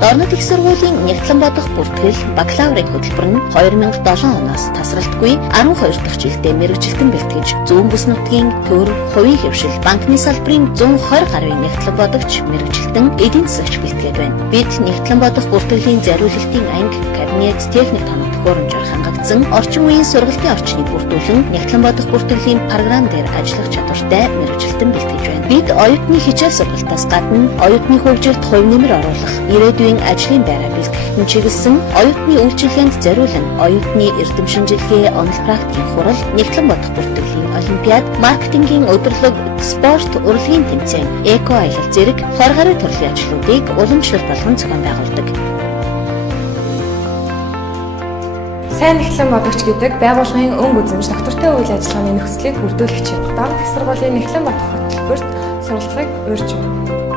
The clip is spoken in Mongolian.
Орнод их сургуулийн Нягтлан бодох бүртгэл бакалаврын хөтөлбөр нь 2007 оноос тасралтгүй 12 дахь жилдээ мэргэжилтэн бэлтгэж, зүүн бүс нутгийн төр, хувийн хэвшил, банкны салбарын 120 гаруй Нягтлан бодогч мэргэжилтэн эдийн засагч бэлтгээд байна. Бид Нягтлан бодох бүртгэлийн зориулалтын анги, кабинет, техник тоног төхөөрөмжөөр хангагдсан орчин үеийн сургалтын орчныг бүрдүүлэн Нягтлан бодох бүртгэлийн програм дээр ажиллах чадвартай мэргэжилтэн бэлтгэж байна. Бид оюутны хичээл сургалтаас гадна оюутны хөгжилд хувь нэмэр оруулах, ирээдүйн ажлын байраа бэлтгэхэд нь чиглэсэн оюутны үйлчилгээнд зориулан оюутны эрдэм шинжилгээ, онол практикийн хурал, Нягтлан бодох бүртгэлийн олимпиад, маркетингийн өдөрлөг, спорт, урлагийн тэмцээн, эко аялал зэрэг 20 гаруй төрлийн ажлуудыг уламжлалт болгон зохион байгуулдаг. Сайн Нягтлан бодогч гэдэг байгууллагын өнгө үзэмж доктортой үйл ажиллагааны нөхцөлийг бүрдүүлэгч. Дорн их сургуулийн Нягтлан бодох хөтөлбөрт суралцахыг урьж байна.